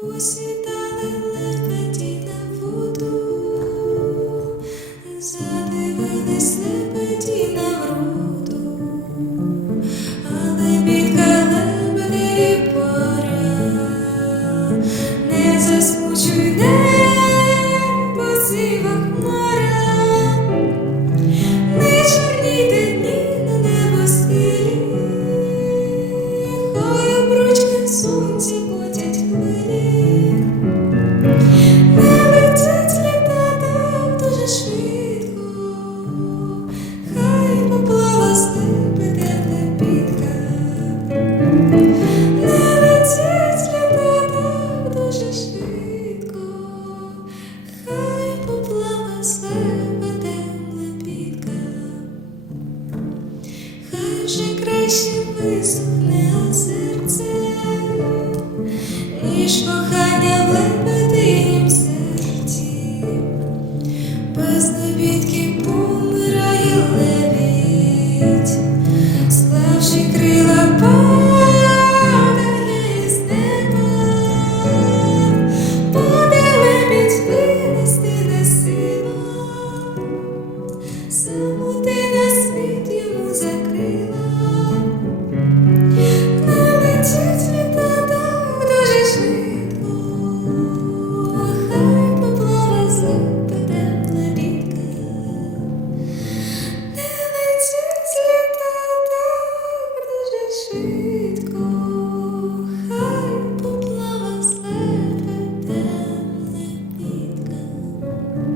Посідали Вже краще висохне серце,